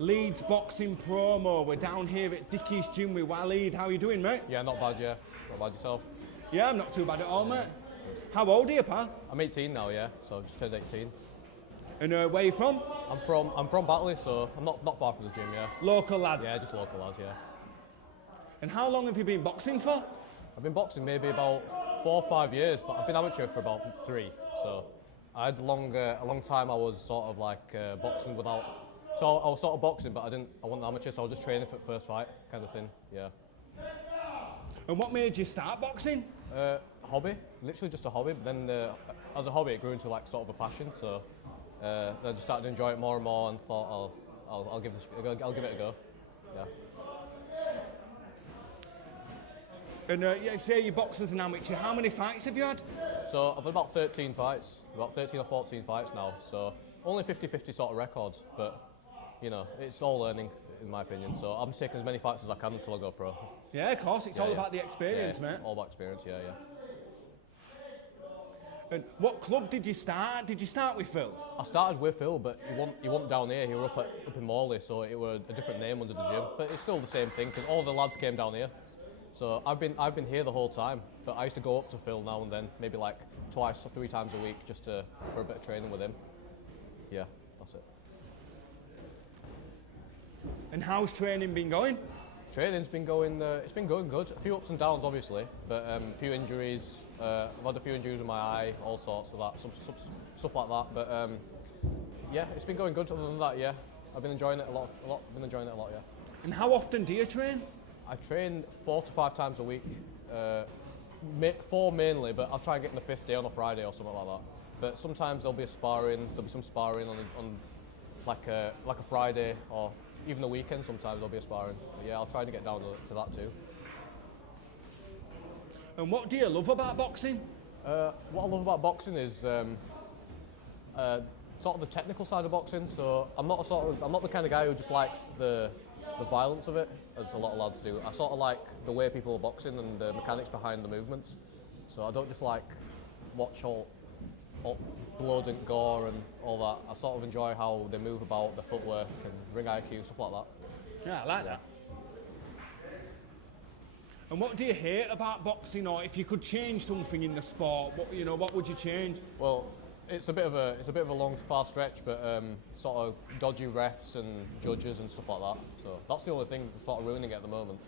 Leeds boxing promo. We're down here at Dickie's gym with Waleed. How are you doing, mate? Yeah, not bad, yeah. Not bad yourself? Yeah, I'm not too bad at all, mate. How old are you, pal? I'm 18 now, yeah, so I've just turned 18. And where are you from? I'm from Batley, so I'm not far from the gym, yeah. Local lad? Yeah, just local lads, yeah. And how long have you been boxing for? I've been boxing maybe about 4 or 5 years, but I've been amateur for about 3. So I had a long time I was sort of like boxing without. So I was sort of boxing, but I wasn't amateur, so I was just training for the first fight, kind of thing. Yeah. And what made you start boxing? Hobby, literally just a hobby. But then as a hobby, it grew into like sort of a passion. So then I just started to enjoy it more and more, and thought I'll give it a go. Yeah. And you say you box as an amateur. How many fights have you had? So I've had about 13 fights, about 13 or 14 fights now. So only 50-50 sort of records, but you know, it's all learning in my opinion. So I'm taking as many fights as I can until I go pro. Yeah, of course. It's all about the experience, mate. All about experience, yeah. And what club did you start? Did you start with Phil? I started with Phil, but he wasn't down here. He were up in Morley, so it was a different name under the gym. But it's still the same thing because all the lads came down here. So I've been here the whole time, but I used to go up to Phil now and then, maybe like 2 or 3 times a week, just for a bit of training with him. Yeah, that's it. And how's training been going? Training's been going. It's been going good. A few ups and downs, obviously, but a few injuries. I've had a few injuries in my eye, all sorts of that, stuff like that. But yeah, it's been going good. Other than that, yeah, I've been enjoying it a lot. Been enjoying it a lot, yeah. And how often do you train? I train 4 to 5 times a week. 4 mainly, but I'll try and get in the 5th day on a Friday or something like that. But sometimes there'll be some sparring on like a Friday, or even the weekend. Sometimes there'll be a sparring. But yeah, I'll try to get down to that too. And what do you love about boxing? What I love about boxing is sort of the technical side of boxing. So I'm not the kind of guy who just likes the violence of it, as a lot of lads do. I sort of like the way people are boxing and the mechanics behind the movements. So I don't just like watch all blood and gore and all that. I sort of enjoy how they move about, the footwork and ring IQ, stuff like that. Yeah, I like that. And what do you hate about boxing, or if you could change something in the sport, what would you change? Well, it's a bit of a long, far stretch, but sort of dodgy refs and judges and stuff like that. So that's the only thing sort of ruining it at the moment.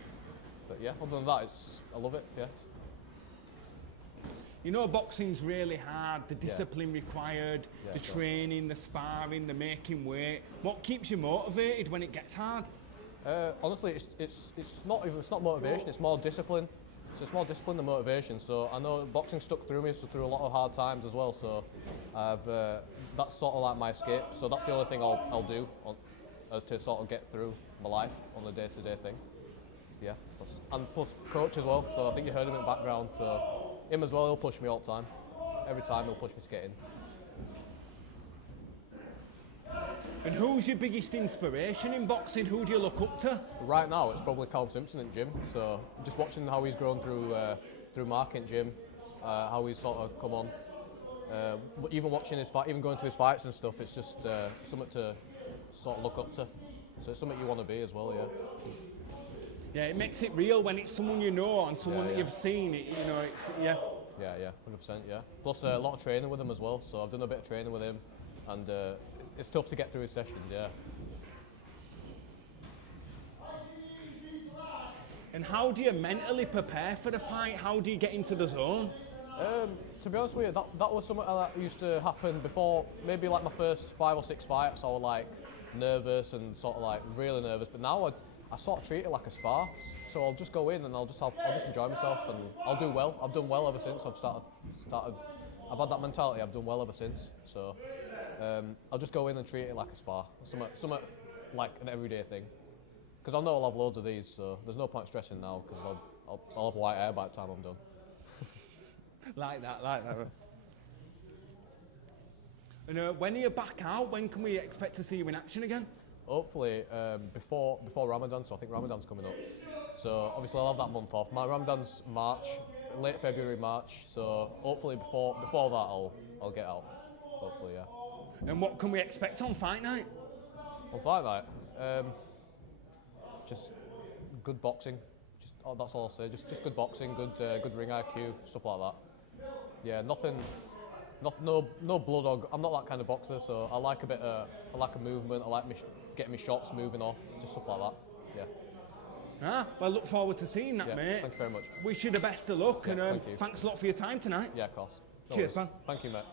But yeah, other than that, I love it. Yeah. You know, boxing's really hard. The discipline required, the training, the sparring, the making weight. What keeps you motivated when it gets hard? Honestly, it's not motivation. It's more discipline. It's more discipline than motivation. So I know boxing stuck through me through a lot of hard times as well. So that's sort of like my escape. So that's the only thing I'll do to sort of get through my life on the day-to-day thing. Yeah, and plus coach as well. So I think you heard him in the background. So him as well. He'll push me all the time. Every time he'll push me to get in. And who's your biggest inspiration in boxing? Who do you look up to? Right now, it's probably Callum Simpson in gym. So just watching how he's grown through marking gym, how he's sort of come on. Even watching his fight, even going to his fights and stuff, it's just something to sort of look up to. So it's something you want to be as well, yeah. Yeah, it makes it real when it's someone you know and someone that you've seen. It's Yeah, 100%, yeah. Plus a lot of training with him as well. So I've done a bit of training with him, and it's tough to get through his sessions, yeah. And how do you mentally prepare for the fight? How do you get into the zone? To be honest with you, that was something that used to happen before, maybe like my first 5 or 6 fights. I was like nervous and sort of like really nervous, but now I sort of treat it like a spar. So I'll just go in and I'll just enjoy myself, and I'll do well. I've done well ever since I've started. I've had that mentality. I've done well ever since. So I'll just go in and treat it like a spar, something like an everyday thing. Because I know I'll have loads of these, so there's no point stressing now, because I'll have white hair by the time I'm done. Like that. And when are you back out? When can we expect to see you in action again? Hopefully before Ramadan, so I think Ramadan's coming up. So obviously I'll have that month off. My Ramadan's March, late February, March. So hopefully before that I'll get out. Hopefully, yeah. And what can we expect on fight night? On fight night, Just good boxing. That's all I'll say. Just good boxing, good ring IQ, stuff like that. Yeah, nothing. No blood or I'm not that kind of boxer, so I like a movement. I like getting my shots moving off, just stuff like that. Yeah. Well, look forward to seeing that, Yeah, mate. thank you very much. Wish you the best of luck, Yeah, and thank you. thanks a lot for your time tonight. Yeah, of course. No Cheers, worries. man. Thank you, mate.